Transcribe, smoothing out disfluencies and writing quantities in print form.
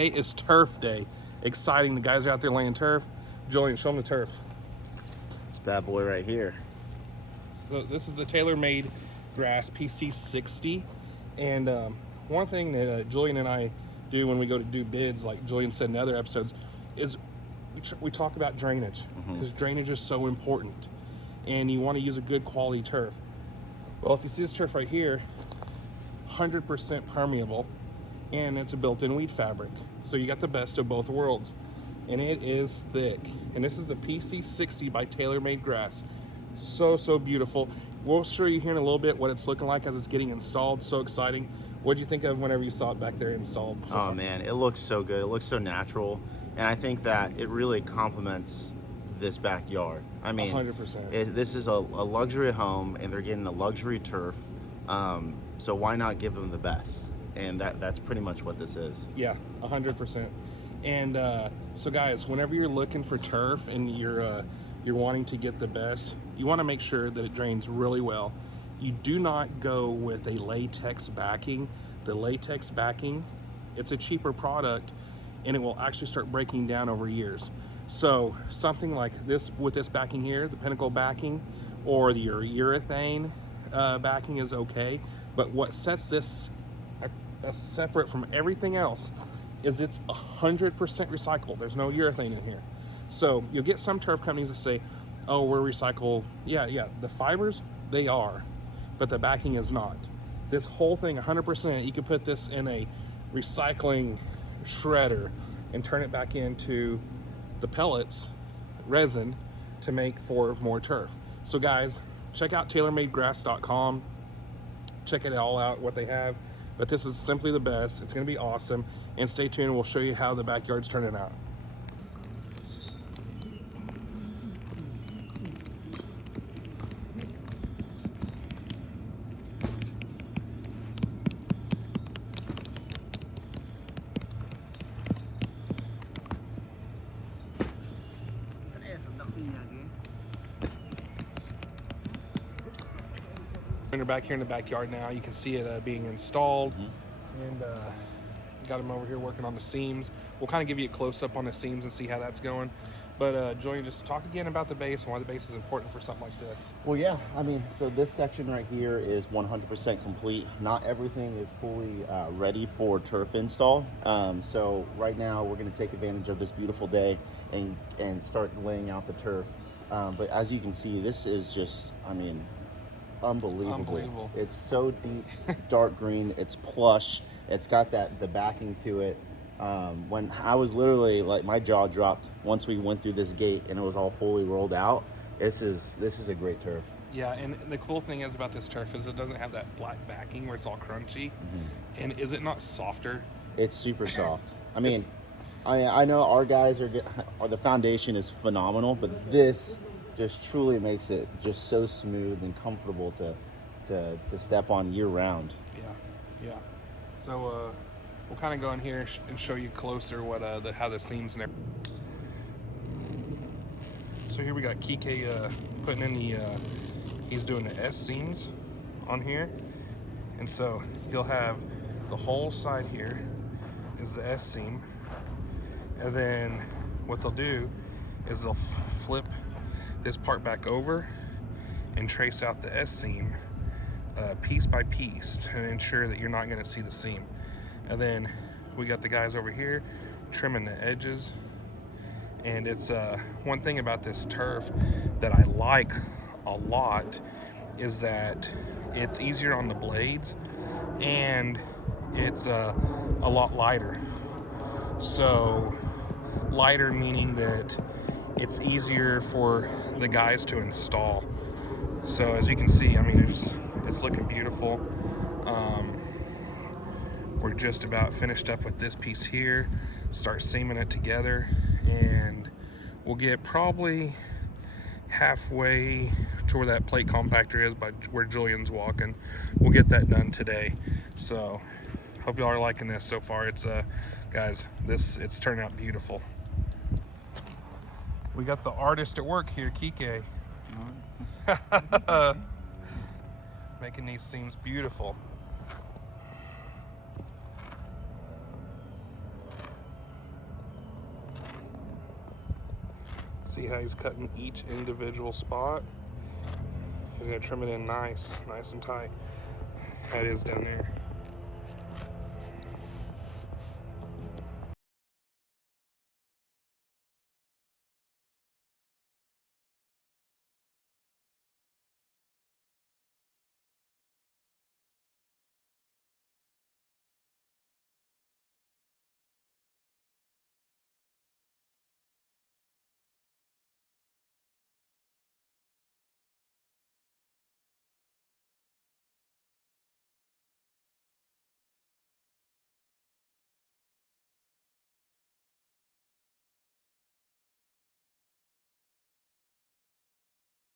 Today is turf day. Exciting. The guys are out there laying turf. Julian, show them the turf. This bad boy right here. So this is the TailorMade Grass PC60. And one thing that Julian and I do when we go to do bids, like Julian said in other episodes, is we talk about drainage, because drainage is so important. And you want to use a good quality turf. Well, if you see this turf right here, 100% permeable, and it's a built-in weed fabric. So you got the best of both worlds. And it is thick. And this is the PC60 by TailorMade Grass. So, so beautiful. We'll show you here in a little bit what it's looking like as it's getting installed. So exciting. What did you think of whenever you saw it back there installed? Oh man, it looks so good. It looks so natural. And I think that it really complements this backyard. I mean, 100%. This is a luxury home, and they're getting a luxury turf. So why not give them the best? And that's pretty much what this is. Yeah, 100%. And so guys, whenever you're looking for turf and you're wanting to get the best, you want to make sure that it drains really well. You do not go with a latex backing. The latex backing, it's a cheaper product, and it will actually start breaking down over years. So something like this, with this backing here, the Pinnacle backing or the urethane backing is okay. But what sets this separate from everything else is it's 100% recyclable. There's no urethane in here. So you'll get some turf companies that say, oh, we're recyclable. Yeah, the fibers, they are, but the backing is not. This whole thing, 100%, you could put this in a recycling shredder and turn it back into the pellets, resin, to make for more turf. So guys, check out TailorMadeGrass.com. Check it all out, what they have. But this is simply the best. It's gonna be awesome. And stay tuned, we'll show you how the backyard's turning out. We're back here in the backyard now. You can see it being installed, and got them over here working on the seams. We'll kind of give you a close-up on the seams and see how that's going. But Julian, just talk again about the base and why the base is important for something like this. Well, yeah, I mean, so this section right here is 100% complete. Not everything is fully ready for turf install. So right now we're going to take advantage of this beautiful day and start laying out the turf. But as you can see, this is just, I mean, unbelievable. It's so deep, dark green. It's plush. It's got the backing to it. When I was literally, like, my jaw dropped once we went through this gate and it was all fully rolled out. This is a great turf. Yeah, and the cool thing is about this turf is it doesn't have that black backing where it's all crunchy. And is it not softer? It's super soft. I mean, I know our guys the foundation is phenomenal, but this just truly makes it just so smooth and comfortable to step on year round. Yeah. So we'll kind of go in here and show you closer what how the seams and everything. So here we got Kike putting in he's doing the S seams on here, and so you'll have the whole side here is the S seam, and then what they'll do is they'll flip this part back over and trace out the S seam piece by piece to ensure that you're not going to see the seam. And then we got the guys over here trimming the edges. And it's one thing about this turf that I like a lot is that it's easier on the blades, and it's a lot lighter. So lighter meaning that it's easier for the guys to install. So as you can see, I mean, it's looking beautiful. We're just about finished up with this piece here. Start seaming it together, and we'll get probably halfway to where that plate compactor is by where Julian's walking. We'll get that done today. So hope y'all are liking this so far. It's guys, it's turned out beautiful. We got the artist at work here, Kike. Making these seams beautiful. See how he's cutting each individual spot? He's gonna trim it in nice and tight. That is down there.